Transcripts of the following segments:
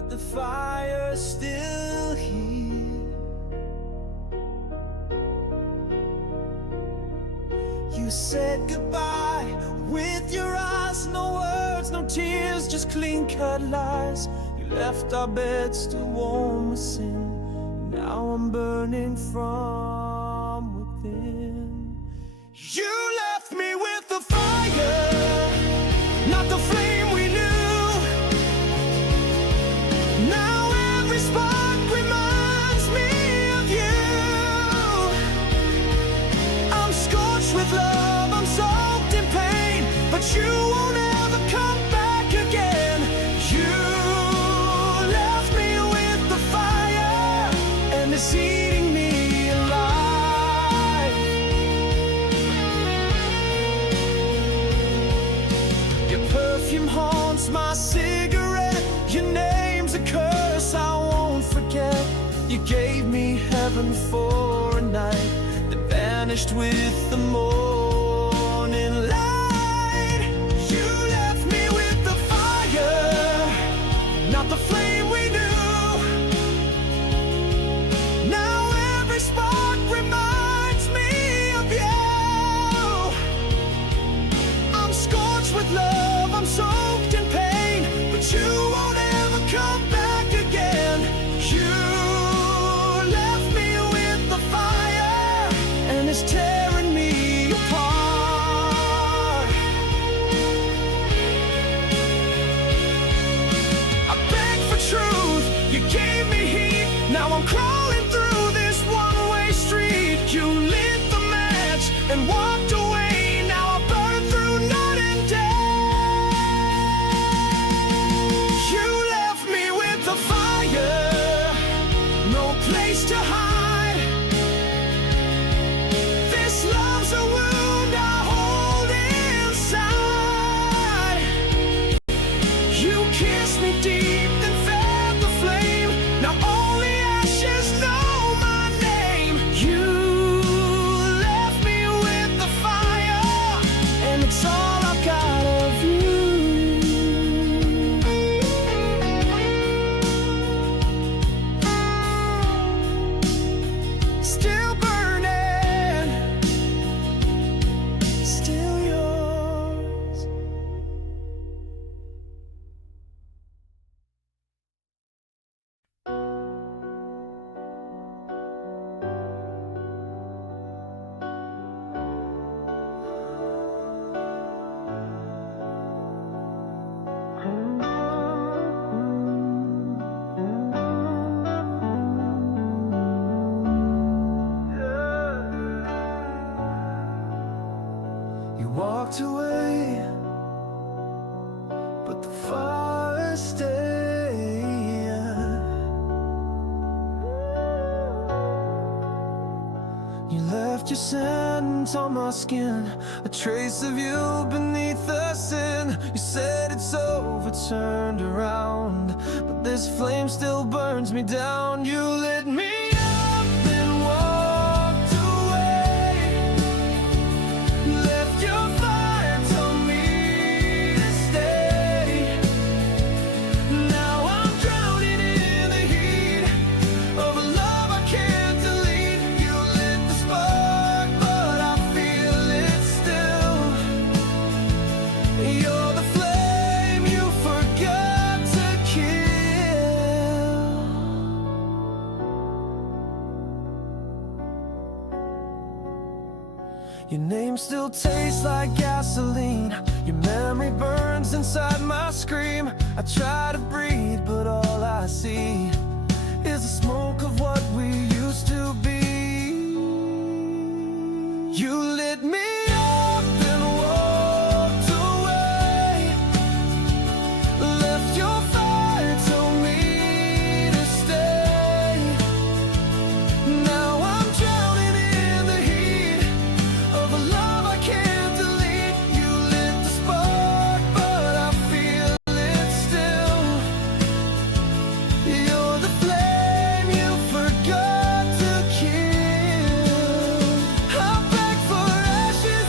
but the fire's still here. You said goodbye with your eyes, no words, no tears, just clean-cut lies. You left our bed still warm with sin. Now I'm burning from within. You left me with the fire, not the flame we knew. Now every spark reminds me of you. I'm scorched with love, I'm soaked in pain, but you won't ever come back again. You left me with the fire, and it's eating me alive. Your perfume haunts my cigarette, your name's a curse I won't forget. You gave me heaven for a night that vanished with the morning light. You left me with the fire, not the flame we knew. Now every spark reminds me of you. I'm scorched with love, I'm soaked in pain, but you won't ever come back again. You left me with the fire, and it's tearing me apart. I begged for truth, you gave me heat. Now I'm crawling through this one-way street. You lit the match and walked away. Now I burn through night and day. You left me with the fire, no place to hide. This love's a wound I hold inside. You kissed me deep, then fed the flame. Now only ashes know my name. You left me with the fire, and it's all I've got of you. Still burning, still yours. You walked away, but the fire stayed. You left your scent on my skin, a trace of you beneath the sin. You said it's over, turned around, but this flame still burns me down. You lit me up, then walked away. Left your fire, told me to stay. Now I'm drowning in the heat of a love I can't delete. You lit the spark, but I feel it still. You're the flame you forgot to kill. Your name still tastes like gasoline. Your memory burns inside my scream. I try to breathe, but all I see is the smoke of what we used to be. You lit me up and walked away. Left your fire, told me to stay. Now I'm drowning in the heat of a love I can't delete. You lit the spark, but I feel it still. You're the flame you forgot to kill. I beg for ashes.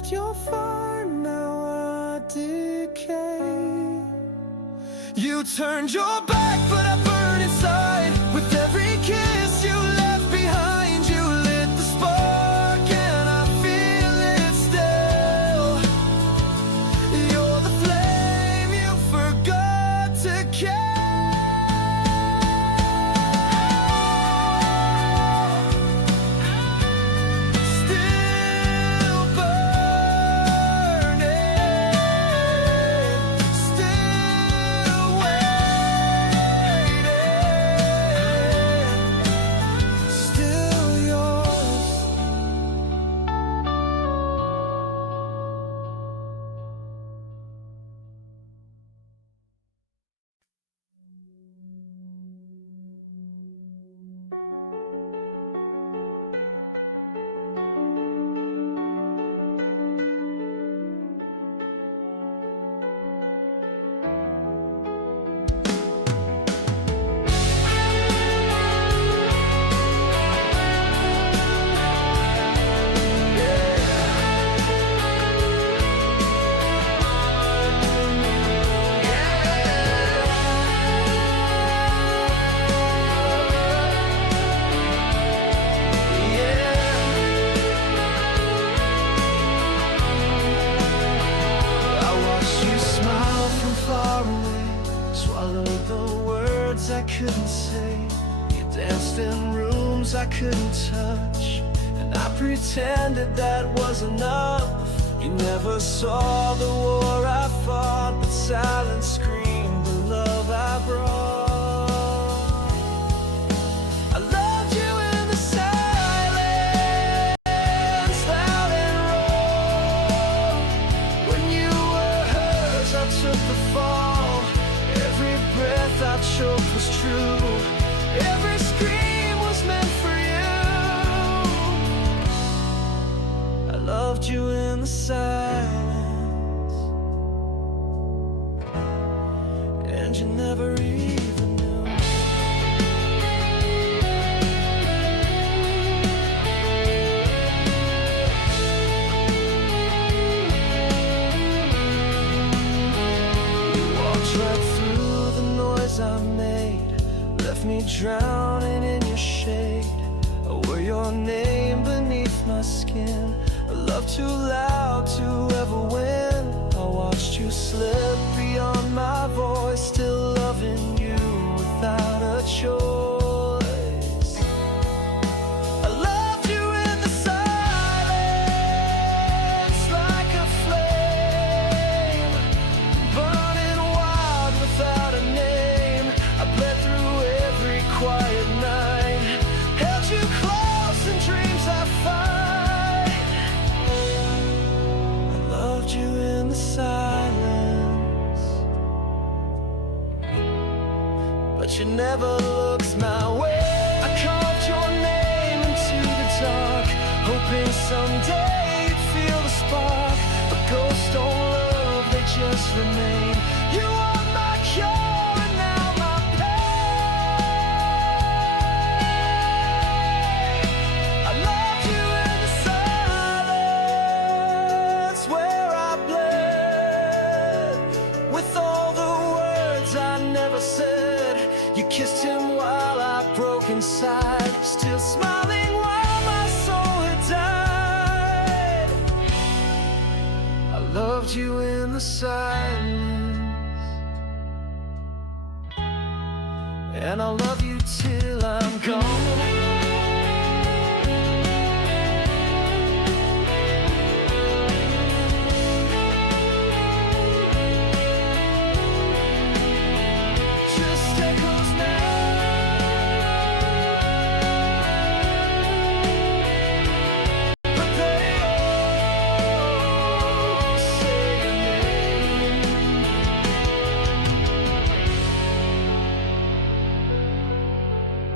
left your fire, now I decay. You turned your back, but I burn inside. With every kiss you left behind, you lit the spark, and I feel it still. You're the flame you forgot to catch. I couldn't say. You danced in rooms I couldn't touch, and I pretended that was enough. You never saw the war I fought, but silence screamed the love I brought. I loved you in the silence, loud and raw. When you were hers, I took the fall. Every breath I choked was true. Every scream was meant for you. I loved you in the silence, and you never even knew. You walked right through the noise I made, left me drowning in your shade. I wore your name beneath my skin, a love too loud to ever win. I watched you slip beyond my voice, still loving you without a choice. I loved you in the silence, like a flame, burning wild without a name. I bled through every quiet night, held you close in dreams I find. I loved you in the silence, but you never looked my way. I carved your name into the dark, hoping someday you'd feel the spark. But ghosts don't love, they just remain. You are my cure and now my pain. I loved you in the silence, where I bled with all the words I never said. You kissed him while I broke inside, still smiling while my soul had died. I loved you in the silence, and I'll love you till I'm gone. Just echoes now, but they all say your name.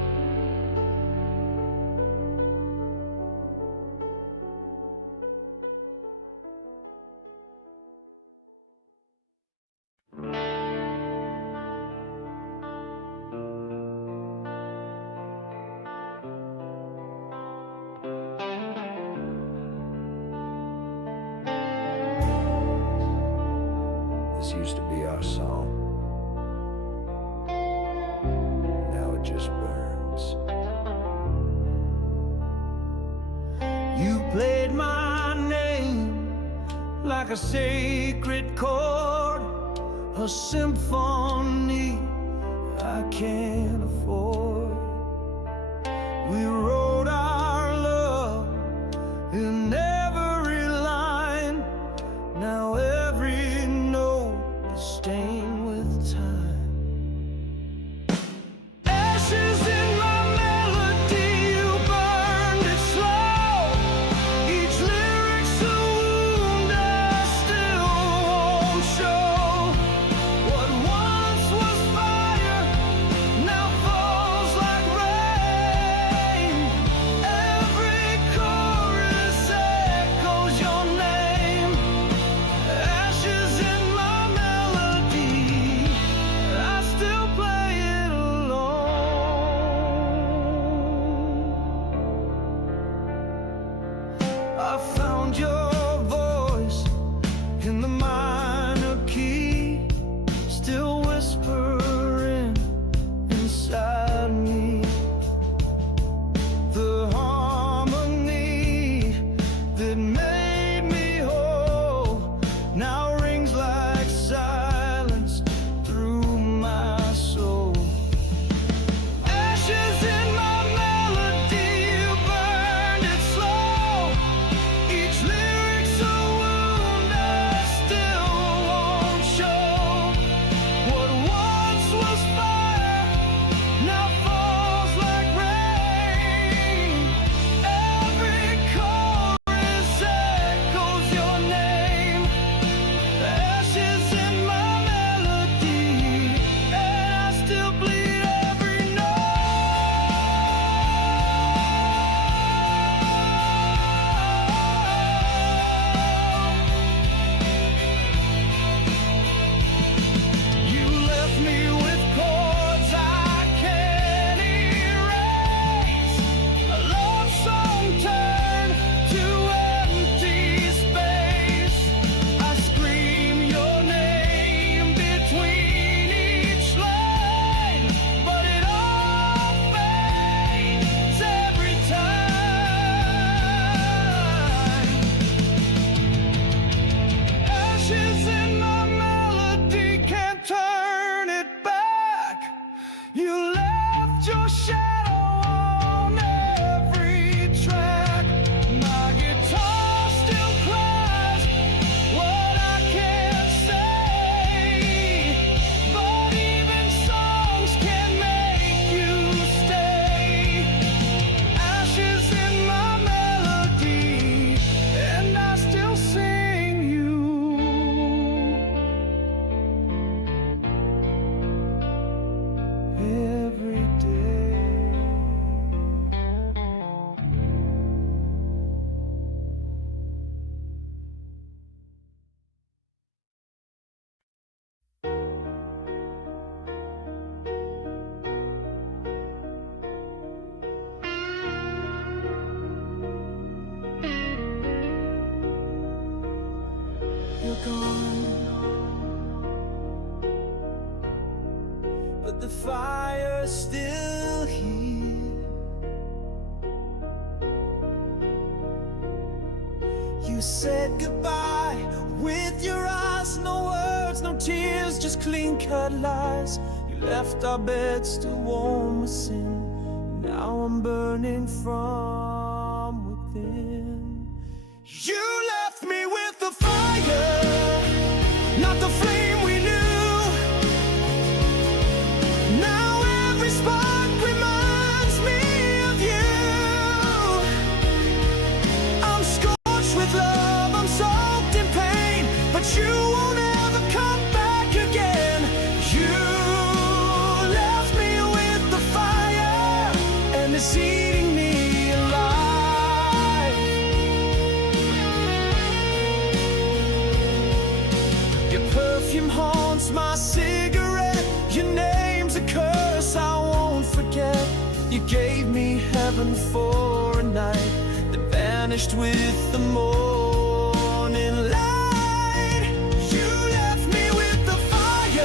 our song. Now it just burns. You played my name like a sacred chord, a symphony I can't afford. We wrote our love in every line. Now every note is stained with time. Ashes in my melody, you burned it slow. Each lyric's a wound I still won't show. What once was fire now falls like rain. Every chorus echoes your name. Ashes in my melody, I still play it alone. I found your voice in the minor key, still whispering inside me. The harmony that made me whole now rings like silence through my soul. Ashes in my melody, you burned it slow. Each lyric's a wound I still won't show. What once was fire now falls like rain. Every chorus echoes your name. Ashes in my melody, and I still bleed every note. You left me with chords I can't erase. A love song turned to empty space. I scream your name between each line, but it all fades every time. Ashes in my melody, can't turn it back. You left your shadow on every track. My guitar still cries what I can't say, but even songs can make you stay. Ashes in my melody, and I still sing you. Every day. You're gone, but the fire's still here. You said goodbye with your eyes, no words, no tears, just clean-cut lies. You left our bed still warm with sin. Now I'm burning from within. You left me with the fire, not the flame we knew. Now every spark reminds me of you. I'm scorched with love, I'm soaked in pain, but you won't ever come back again. You left me with the fire, and it's eating me alive. Your perfume haunts my cigarette. Your name's a curse I won't forget. You gave me heaven for a night that vanished with the morning light. You left me with the fire.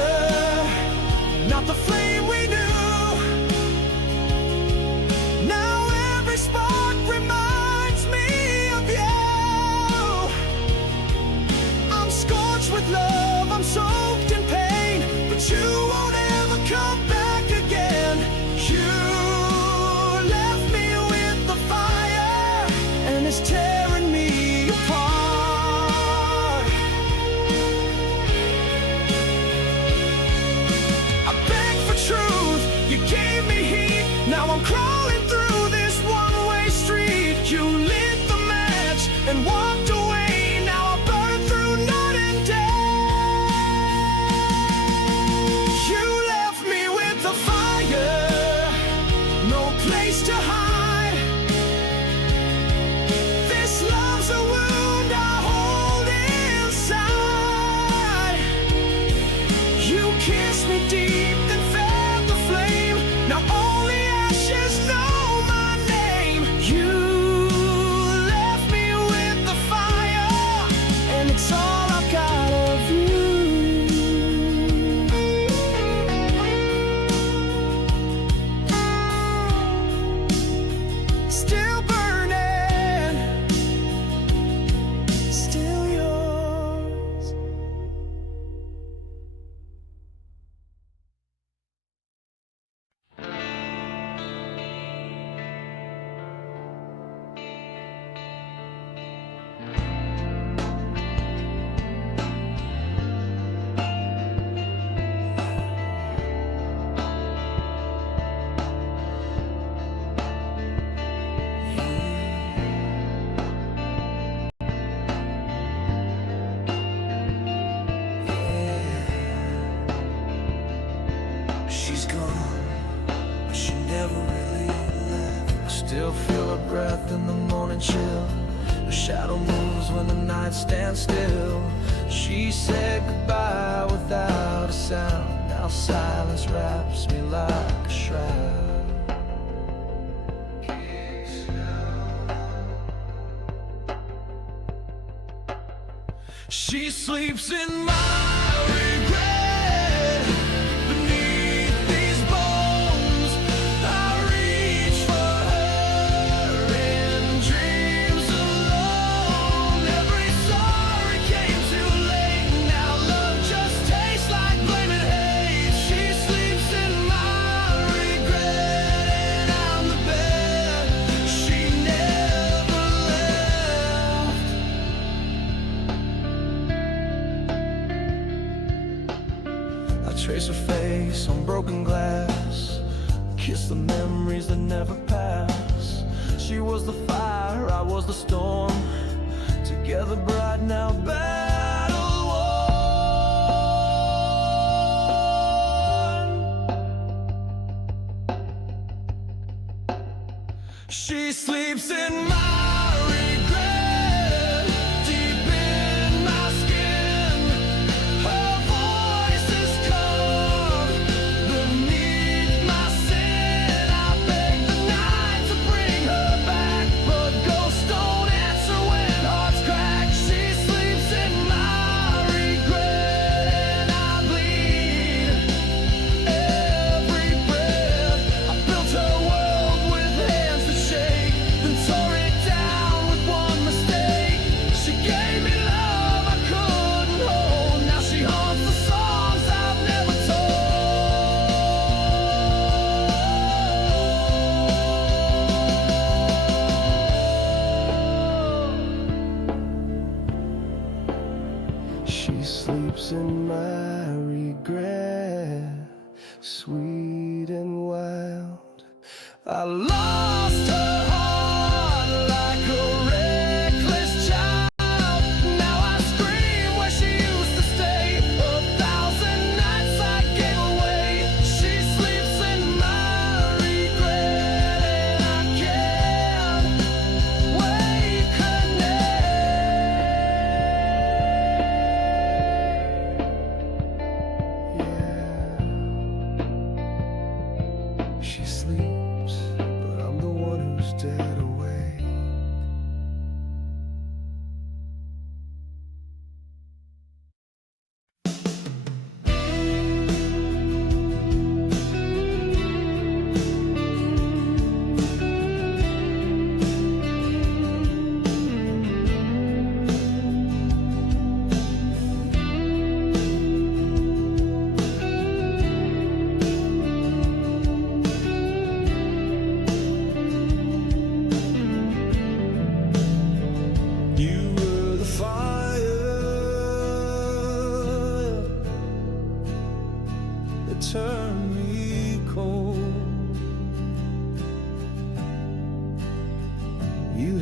crawling through this one-way street. You lit the match and walked away. Now I burn through night and day. You left me with the fire, no place to hide. This love's a wound I hold inside. You kissed me deep, then fed the flame. Now only ashes know my name. You left me with the fire, and it's all I've got of you. Still burning, still yours. She's gone, but she never really left. I still feel her breath in the morning chill. Her shadow moves when the night stands still. She said goodbye without a sound. Now silence wraps me like a shroud. She sleeps in my regret. Beneath these bones, I reach for her in dreams alone. Every sorry came too late. Now love just tastes like blame and hate. She sleeps in my regret, and I'm the bed she never left. I trace her face on broken glass, kiss the memories that never pass. She was the fire, I was the storm, together bright now battle worn. She sleeps in my regret, deep in my skin. Her voice is calm beneath my sin. I beg the night to bring her back, but ghosts don't answer when hearts crack. She sleeps in my regret, and I bleed every breath. I built her world with hands that shake, then tore it down with one mistake. She gave me love I couldn't hold. Now she haunts the songs I've never told. She sleeps in my regret, sweet and wild. I lost her heart like a reckless child. Now I scream where she used to stay. 1,000 nights I gave away. She sleeps in my regret, and I can't wake her name. Yeah. She sleeps,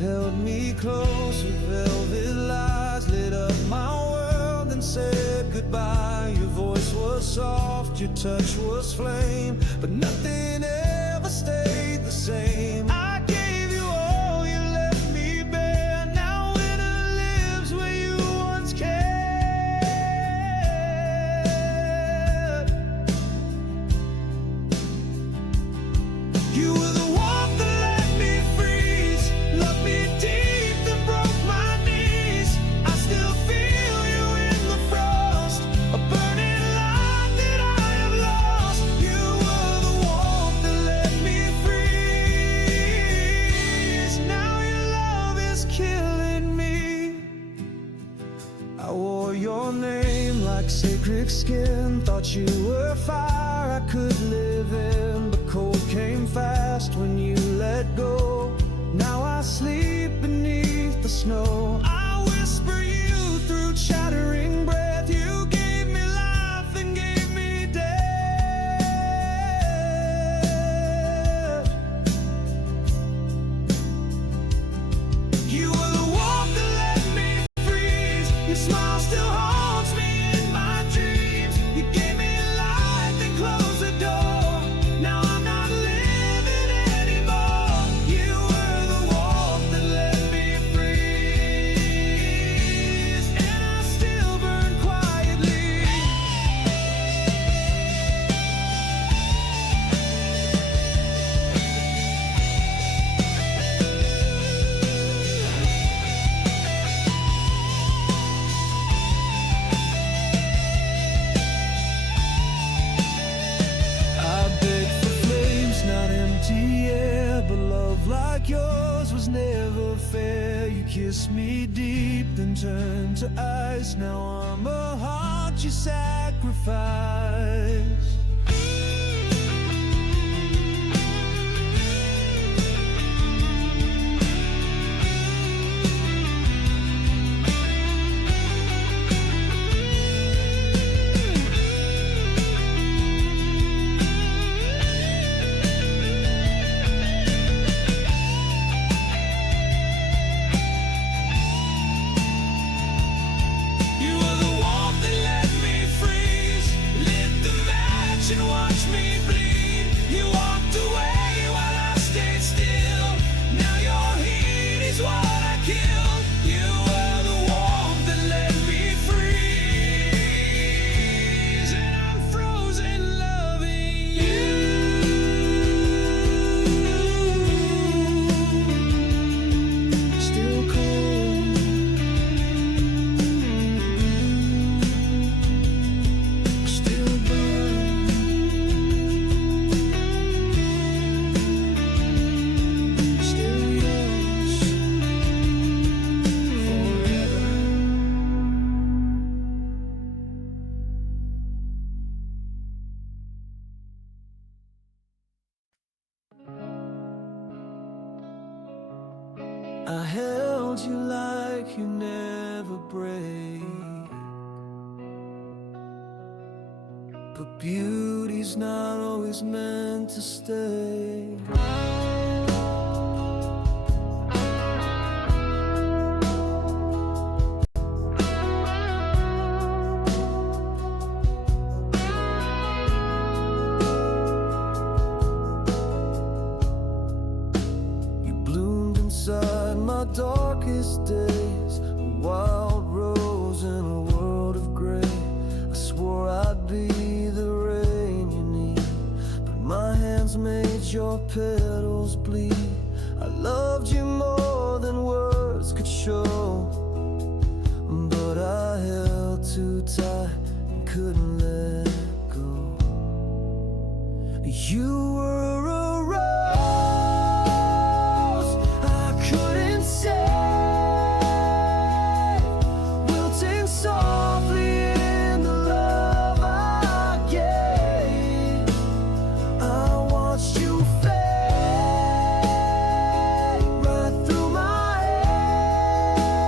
held me close with velvet lies, lit up my world and said goodbye. Your voice was soft, your touch was flame, but nothing ever stayed the same. I gave you all, you left me bare. Now winter lives where you once cared. You were the warmth that let me freeze, loved me deep then broke my knees. I still feel you in the frost, a burning light that I have lost. You were the warmth that let me freeze. Now your love is killing me. I wore your name like sacred skin, thought you were fire I could live in, but cold came fast when you let go. Now I sleep beneath the snow. I whisper you through chattering breath. You gave me life and gave me death. You were the warmth that let me freeze. Your smile still haunts me in my dreams. You gave me light, then closed the door. Now I'm not living anymore. You were the warmth that let me freeze, and I still burn quietly. I begged for flames, not empty air, but love like yours was never fair. You kissed me deep, then turned to ice. Now I'm a heart you sacrificed. You were the warmth that let me freeze, lit the match and watched me bleed. You walked away while I stayed still. Now your heat is what I killed. You were the warmth that let me freeze, and I'm frozen loving you. Still cold, still burn, still yours forever. I held you like you never break, but beauty's not always meant to stay. You bloomed inside my darkest days, a wild rose in a world of gray. I swore I'd be the rain you need, but my hands made your petals bleed. I loved you more than words could show, but I held too tight and couldn't let go. You were a rose I couldn't save, wilting softly in the love I gave. I watched you fade right through my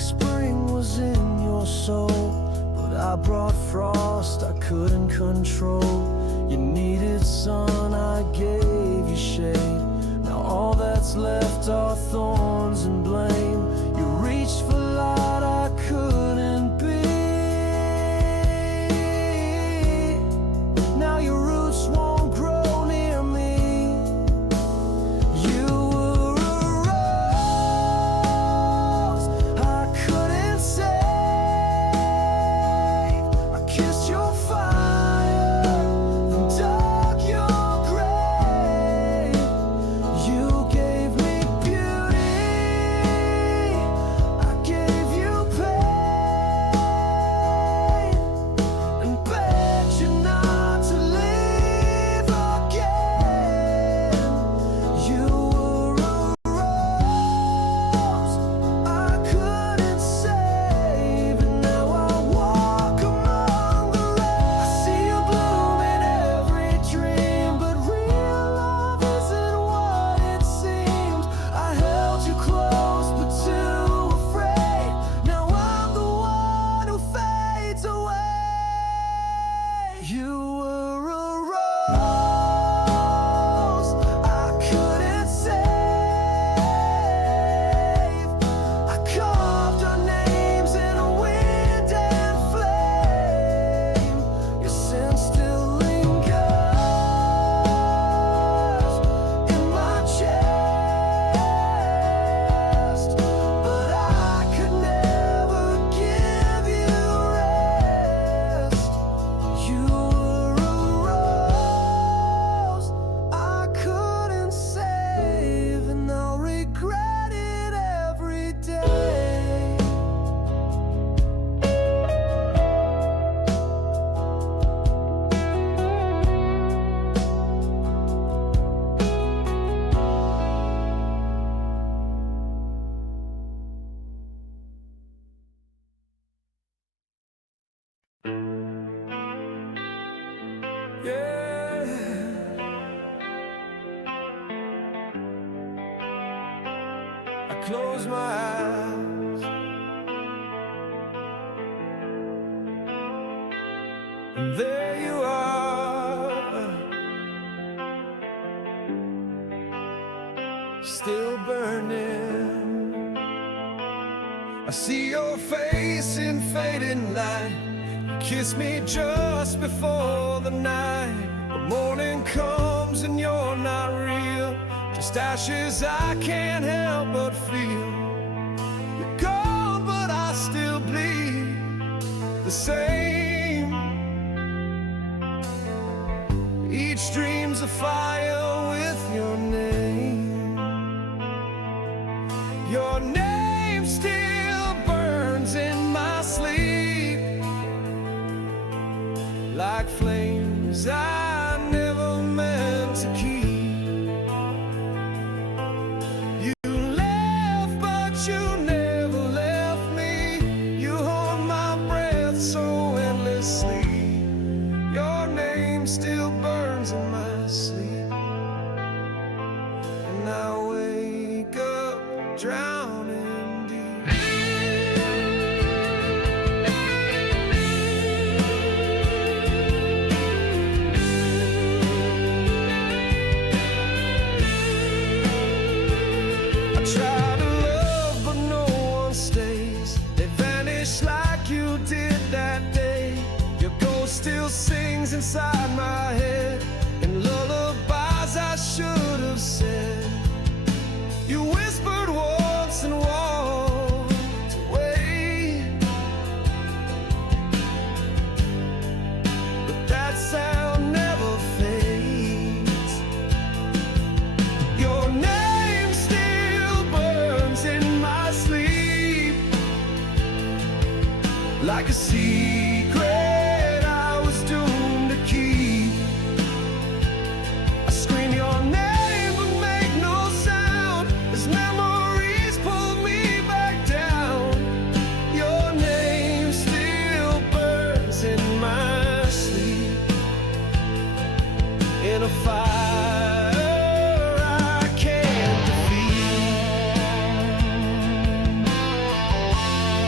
spring was in your soul, but I brought frost I couldn't control. You needed sun, I gave you shade. Now all that's left are thorns and blame. You reached for light I couldn't be. Now your roots won't grow near me. You were a rose I couldn't save. I kissed your fire and dug your grave. You gave me beauty, I gave you pain, and begged you not to leave again. You were a rose I couldn't save, and now I walk among the rain. I see you bloom in every dream, but real love isn't what it seems. I held you close but too afraid. Now I'm the one who fades away. You were a rose I couldn't save. I carved our names in wind and flame. Your scent still lingers in my chest, but I could never give you rest. You were a rose I couldn't save, and I'll regret it every day. Yeah, I close my eyes and there you are, still burning. I see your face in fading light. You kiss me just before the night. The morning comes and you're not real, just ashes I can't help but feel. You're gone but I still bleed the same. Each dream's a fire with your name. Your name still burns in my sleep, like flames I never meant to keep. You left, but you never left me. You hold my breath so endlessly. Your name still burns in my sleep, and I wake up drowning deep. I try to love, but no one stays. They vanish like you did that day. Your ghost still sings inside my head, and lullabies I should have said. You whispered once and walked away, but that sound never fades. Your name still burns in my sleep, like a secret I was doomed to keep. I scream your name but make no sound, as memories pull me back down. Your name still burns in my sleep, in a fire I can't defeat.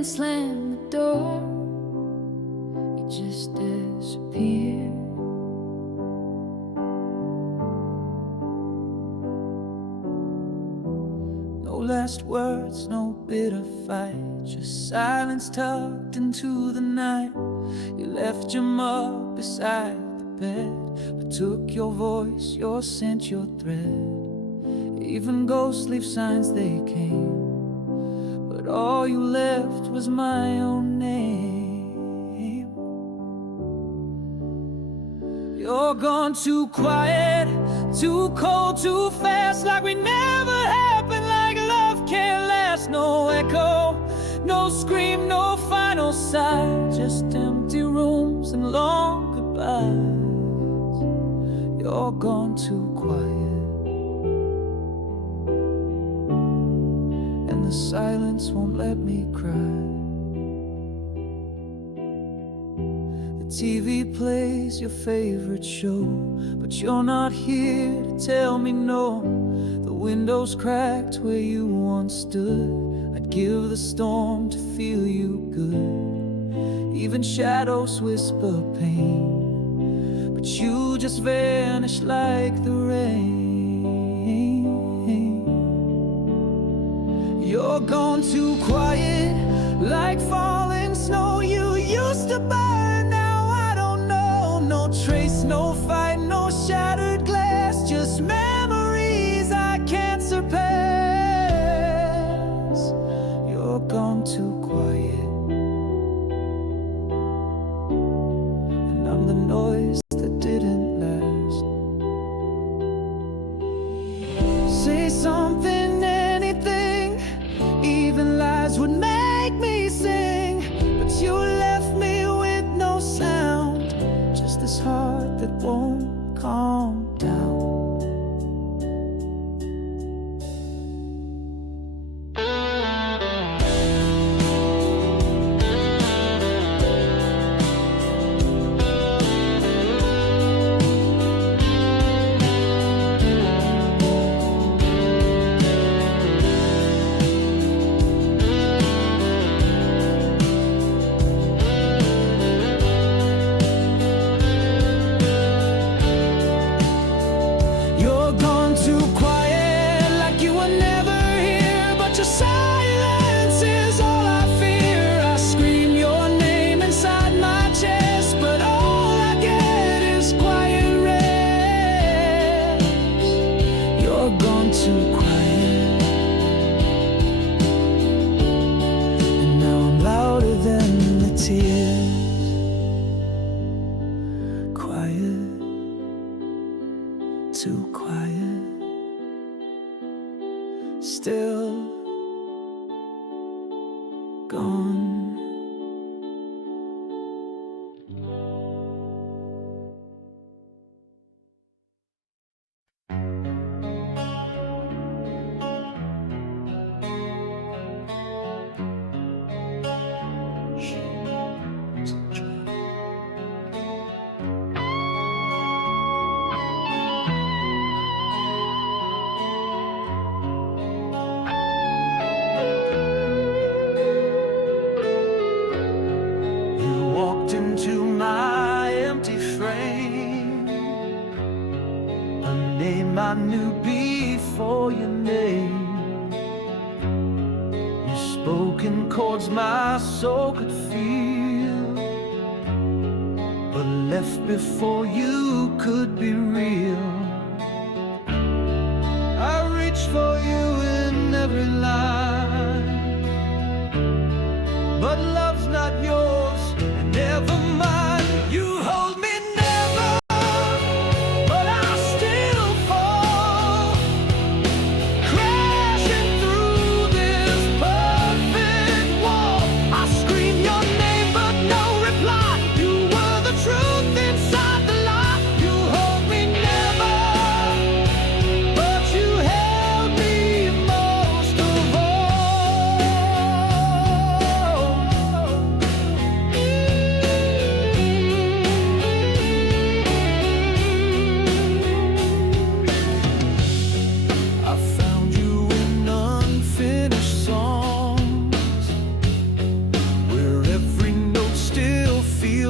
didn't slam the door, you just disappeared. No last words, no bitter fight, just silence tucked into the night. You left your mug beside the bed, but took your voice, your scent, your thread. Even ghosts leave signs they came, but all you left was my own name. You're gone too quiet, too cold, too fast, like we never happened, like love can't last. No echo, no scream, no final sigh, just empty rooms and long goodbyes. You're gone too quiet, and the silence won't let me cry. The TV plays your favorite show, but you're not here to tell me no. The window's cracked where you once stood, I'd give the storm to feel you good. Even shadows whisper pain, but you just vanish like the rain. You're gone too quiet, like falling snow. You used to burn, now I don't know. No trace, no fight, no shattered glass, just memories I can't surpass. You're gone too quiet, and I'm the noise that didn't last. Say something, anything, even lies would make me sing, but you left me with no sound, just this heart that won't calm down. Too quiet, still gone. Into my empty frame, a name I knew before your name. Your spoken chords my soul could feel, but left before you could be real. I reach for you in every line, but love's not yours. Never mind, you hold me never, but I still fall, crashing through this perfect wall. I scream your name, but no reply. You were the truth inside the lie. You hold me never, but you held me most of all.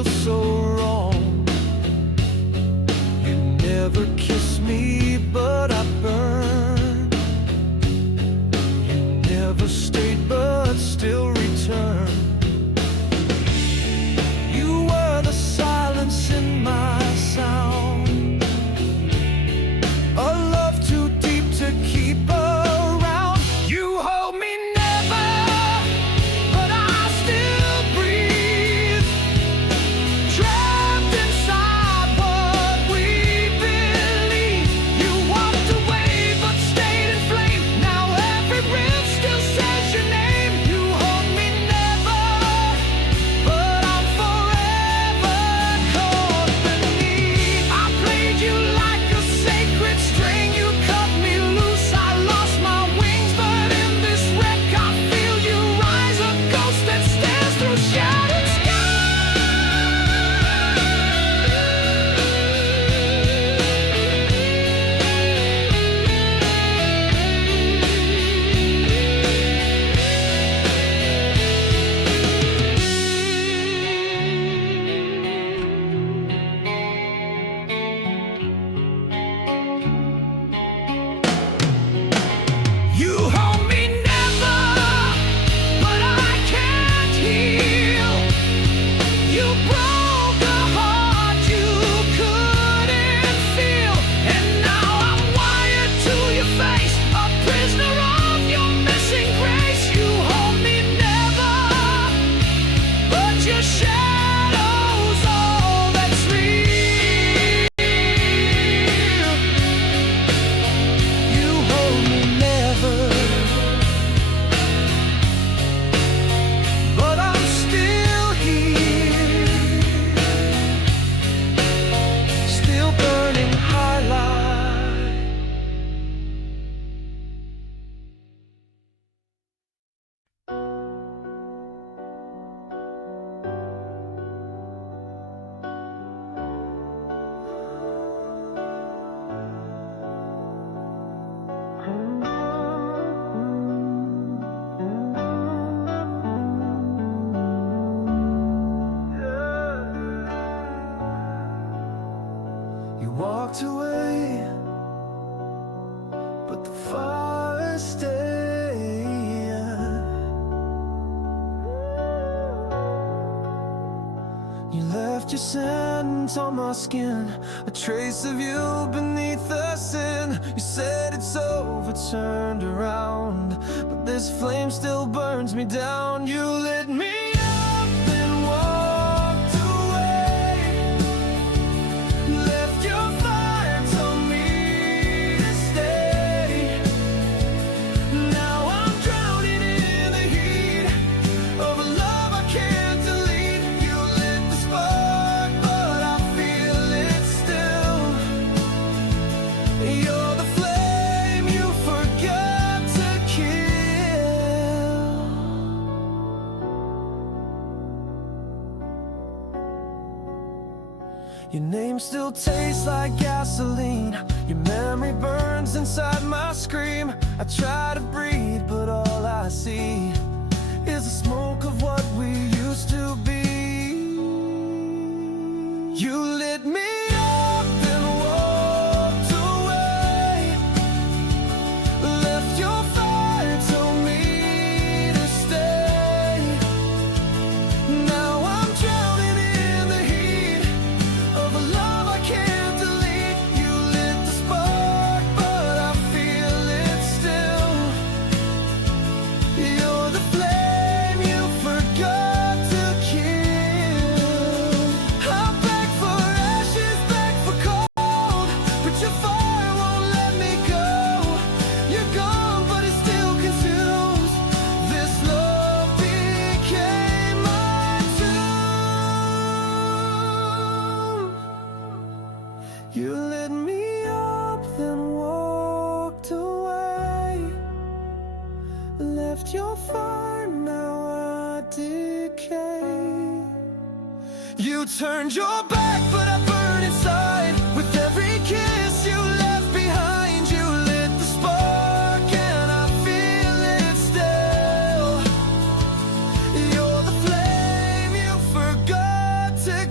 feels so wrong. You never kiss me, but I burn. You never stayed, but still return. You were the silence in my sound, a love too deep to keep around. You hold me never, but I still breathe, trapped inside what we believe. You walked away but stayed in flame. Now every riff still says your name. You hold me never, but I'm forever company. I played you like a sacred string. You cut me loose, I lost my wings, but in this wreck I feel you rise, a ghost that stares through shattered You hold me never, but I can't heal. You broke a heart you couldn't feel, and now I'm wired to your face, a prisoner of your missing grace. You hold me never, but your shadow's all that's real. You hold me never, but I'm still here, still burning highlight. You walked away, but the fire stayed. You left your scent on my skin, a trace of you beneath the sin. You said it's over, turned around, but this flame still burns me down. You lit me up and walked away, left your fire, told me to stay. Now I'm drowning in the heat of a love I can't delete. You lit the spark, but I feel it still. You're the flame you forgot to kill. Your name still tastes like gasoline. Your memory burns inside my scream. I try to breathe, but all I see is the smoke of what we used to be. You lit me up and walked away, left your fire, told me to stay. Now I'm drowning in the heat of a love I can't delete. You lit the spark, but I feel it still. You're the flame you forgot to kill. I beg for ashes, beg for cold, but your fire won't let me go. You're gone, but it still consumes. This love became my tomb. You lit me up, then walked away, left your fire, now I decay. You turned your back, but I burn inside. With every kiss you left behind, you lit the spark, and I feel it still. You're the flame you forgot to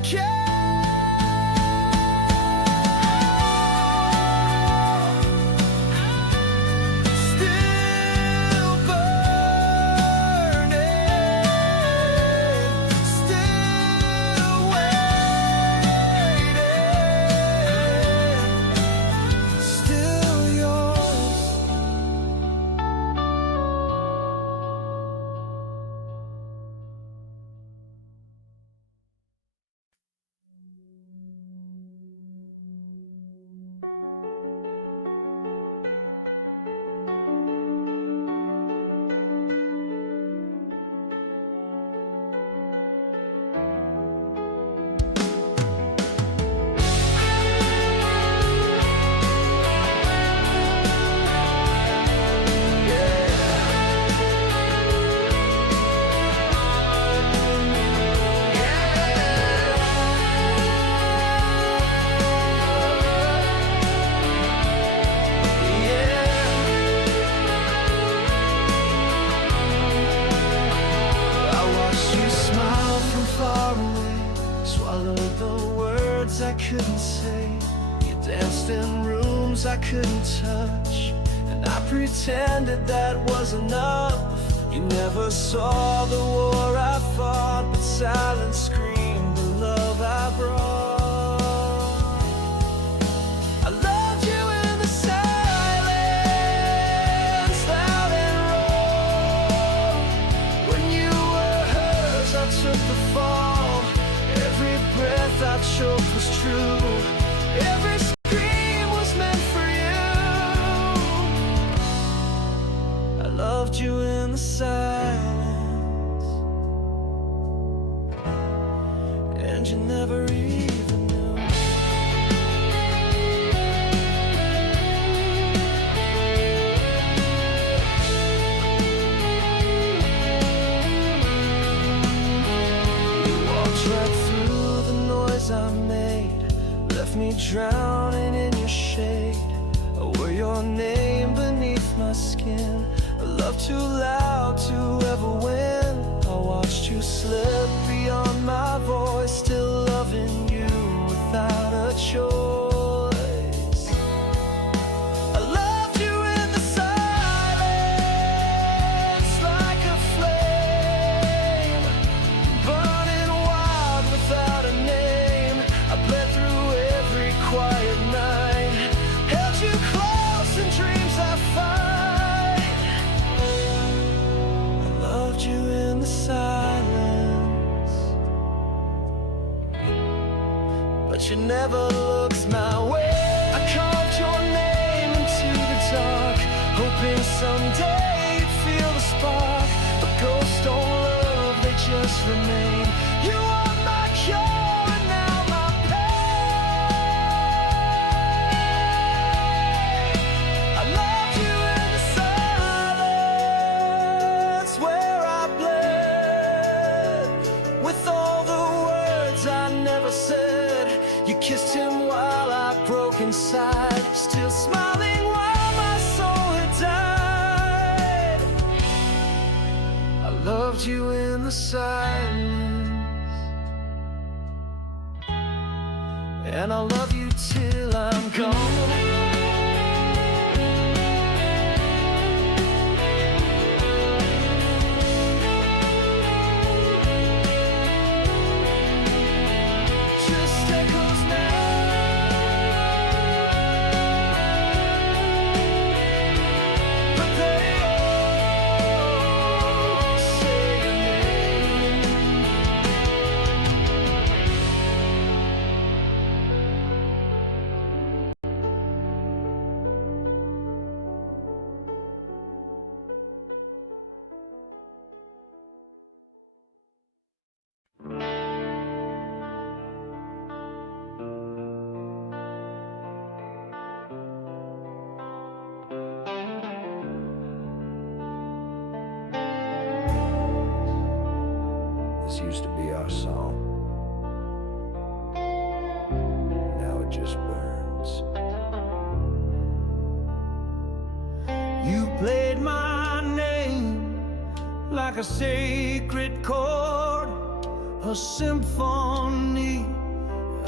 Still burning, still waiting, still yours. I couldn't say. You danced in rooms I couldn't touch, and I pretended that was enough. You never saw the war I fought, but silence screamed the love I brought. I loved you in the silence, loud and raw. When you were hers, I took the fall. Every breath I choked was true. Every scream was meant for you. I loved you in the silence, and you never even knew. You walked right through the noise I made, left me drowning in your shade. I wore your name beneath my skin, a love too loud to ever win. I watched you slip beyond my voice, still loving you without a choice. I loved you in the silence, like a flame, burning wild without a name. I bled through every quiet night, held you close in dreams I find. I loved you in the silence, but you never looked my way. I carved your name into the dark, hoping someday you'd feel the spark. But ghosts don't love, they just remain. You are my cure and now my pain. I loved you in the silence, where I bled with all the words I never said. You kissed him while I broke inside, still smiling while my soul had died. I loved you in the silence, and I'll love you till I'm gone. Just echoes now, but they all say your name. This used to be our song. Now it just burns. You played my name like a sacred chord, a symphony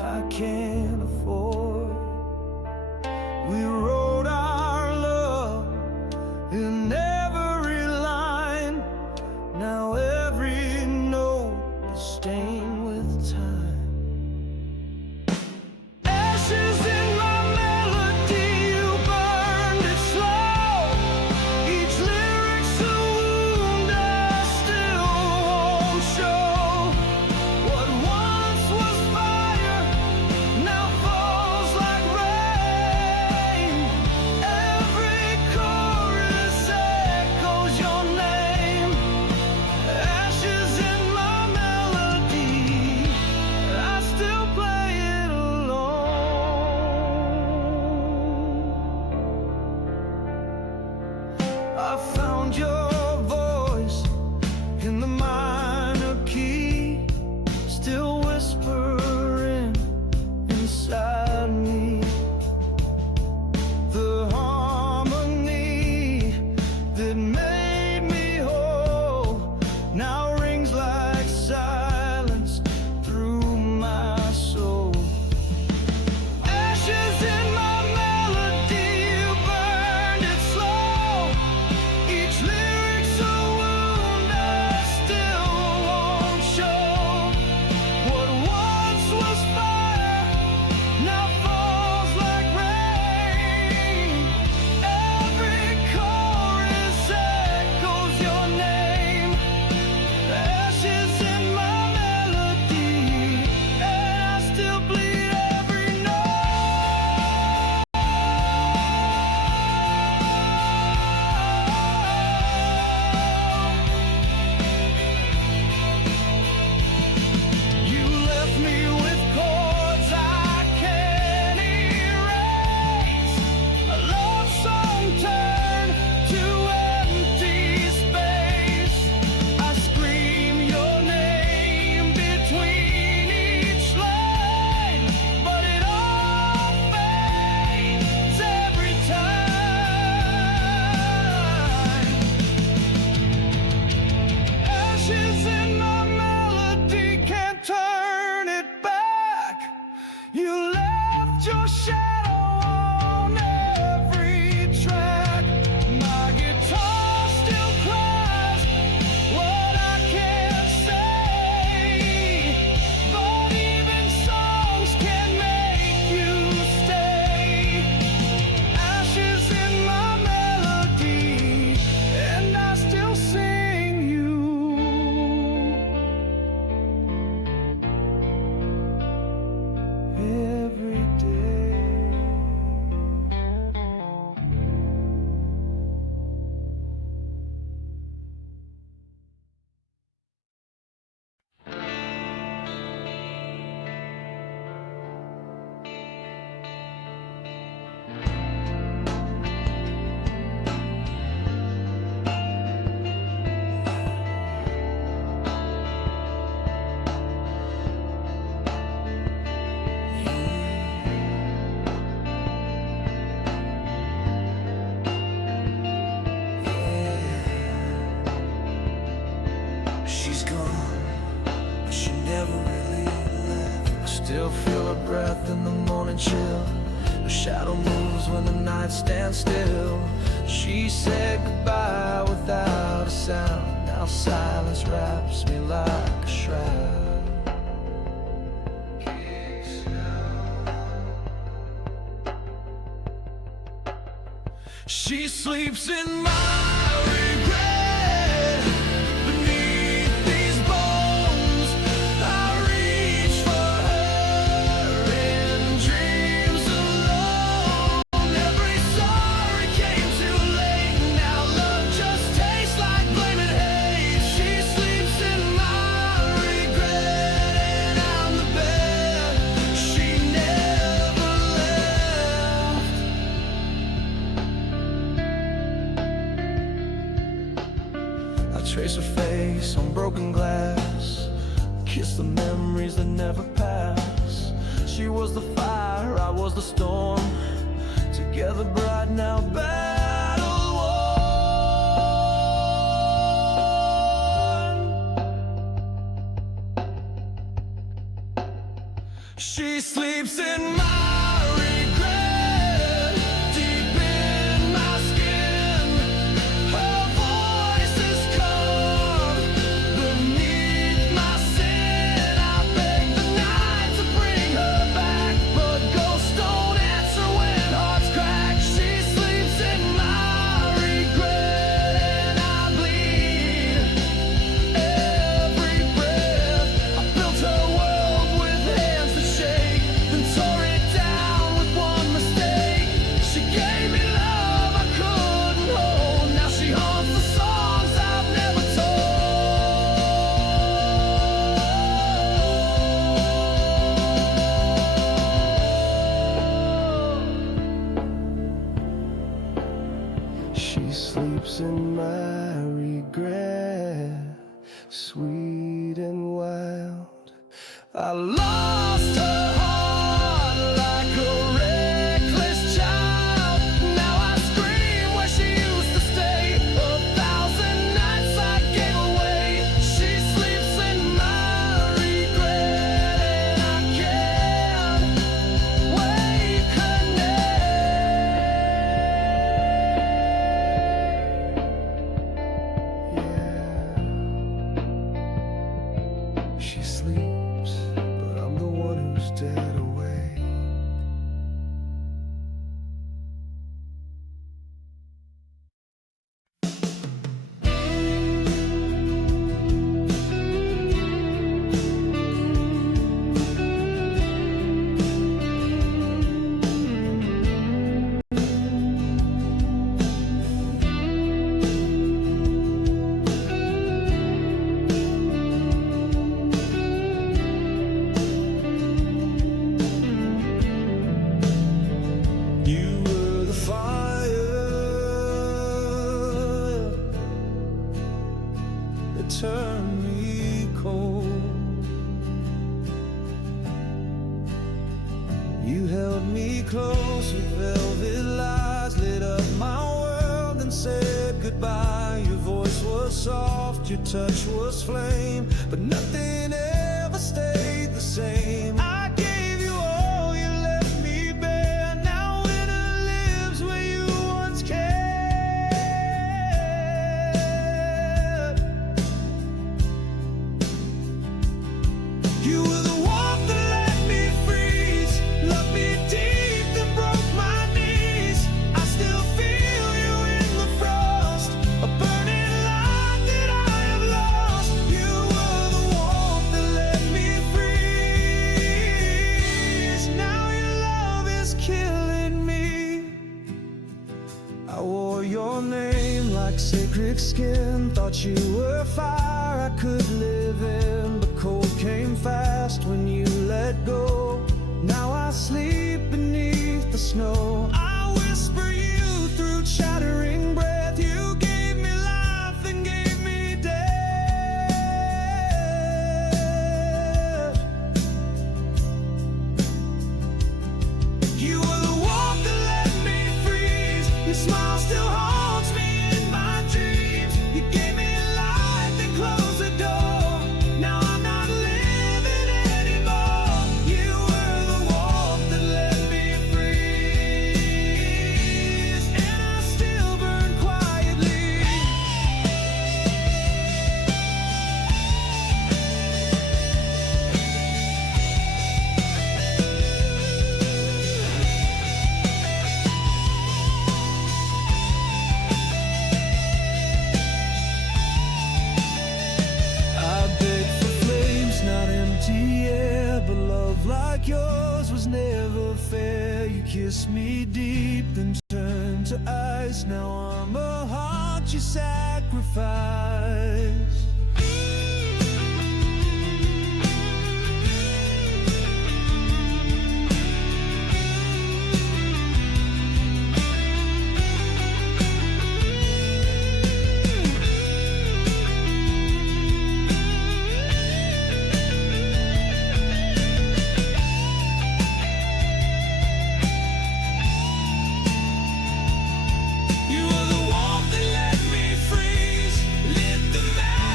I can't afford. We wrote our love in every line. Now every note is stained with time. Ashes in my melody, you burned it slow. Each lyric's a wound I still won't show. What once was fire now falls like rain. Every chorus echoes your name. Ashes in my melody, I still play it alone. I found your voice in the minor key, still whispering inside me. The harmony that made me whole now rings like silence through my soul. Ashes in my melody, you burned it slow. Each lyric's a wound I still won't show. What once was fire now falls like rain. Every chorus echoes your name. Ashes in my melody, and I still bleed every note. You left me with chords I can't erase. A love song turned to empty space. I scream your name between each line, but it all fades every time. Ashes in my melody, can't turn it back. You left your shadow on every track. My guitar still cries what I can't say, but even songs can make you stay. Ashes in my melody, and I still sing you. Every day. She's gone, but she never really left. I still feel her breath in the morning chill. Her shadow moves when the night stands still. She said goodbye without a sound. Now silence wraps me like a shroud. She sleeps in my regret. Beneath these bones, I reach for her in dreams alone. Every sorry came too late. Now love just tastes like blame and hate. She sleeps in my regret, and I'm the bed she never left. I trace her face on broken glass, kiss the memories that never pass. She was the fire, I was the storm, together bright now battle worn. She sleeps in my regret, deep in my skin. Her voice is calm beneath my sin. I beg the night to bring her back, but ghosts don't answer when hearts crack. She sleeps in my regret, and I bleed every breath. I built her world with hands that shake, then tore it down with one mistake. She gave me love I couldn't hold. Now she haunts the songs I've never told. She sleeps in my regret, sweet and wild. I lost her heart like a reckless child. Now I scream where she used to stay. 1,000 nights I gave away. She sleeps in my regret, and I can't wake her name. Yeah. She sleeps, but I'm the one who's dead awake. You were the fire that turned me cold. You held me close with velvet lies, lit up my world and said goodbye. Your voice was soft, your touch was flame, but nothing ever stayed the same. I gave you all, you left me bare. Now winter lives where you once cared. You were the warmth that let me freeze, loved me deep then broke my knees. I still feel you in the frost, a burning light that I have lost. You were the warmth that let me freeze. Now your love is killing me. I wore your name like sacred skin, thought you were fire I could live in, but cold came fast when you let go. Now I sleep beneath the snow. I whisper you through chattering breath. You gave me life and gave me death. You were the warmth that let me freeze. Your smile still haunts me in my dreams. You gave me light, then closed the door. Now I'm not living anymore. You were the warmth that let me freeze, and I still burn quietly. I beg for flames, not empty air, but love like yours was never fair. You kissed me deep, then turned to ice. Now I'm a heart you sacrifice. You were the warmth that let me freeze, lit the match.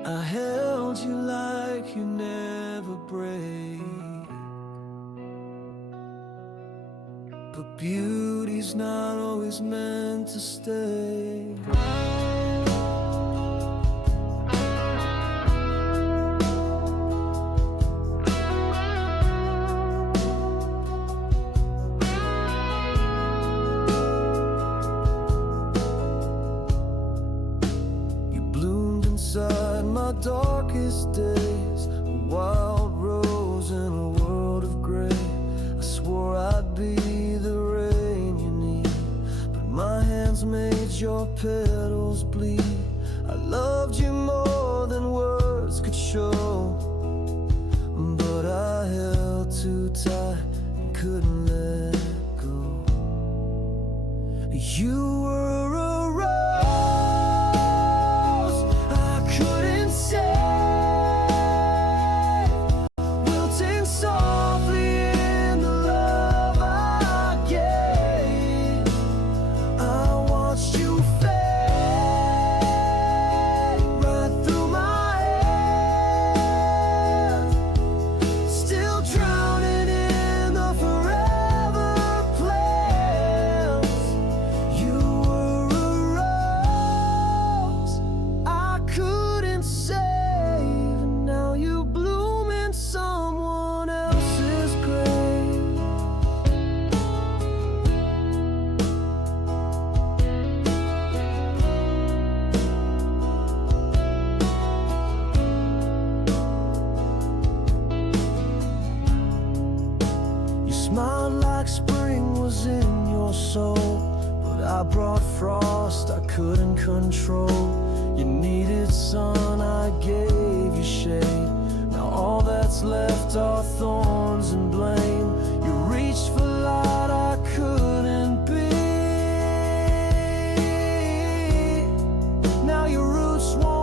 I held you like you never break. But beauty's not always meant to stay. You bloomed inside my darkest days, a wild rose in a world of gray. I swore I'd be the rain you need, but my hands made your petals bleed. I loved you more than words could show, but I held too tight and couldn't let go. You were a rose I couldn't save, wilting softly in the love I gave. I watched you fade right through my hands, still drowning in the forever plans. You were a rose I couldn't save, and now you bloom in someone else's grave. You smiled like spring was in your soul, but I brought frost I couldn't control. You needed sun, I gave you shade. Now all that's left are thorns and blame. You reached for light I couldn't be. Now your roots won't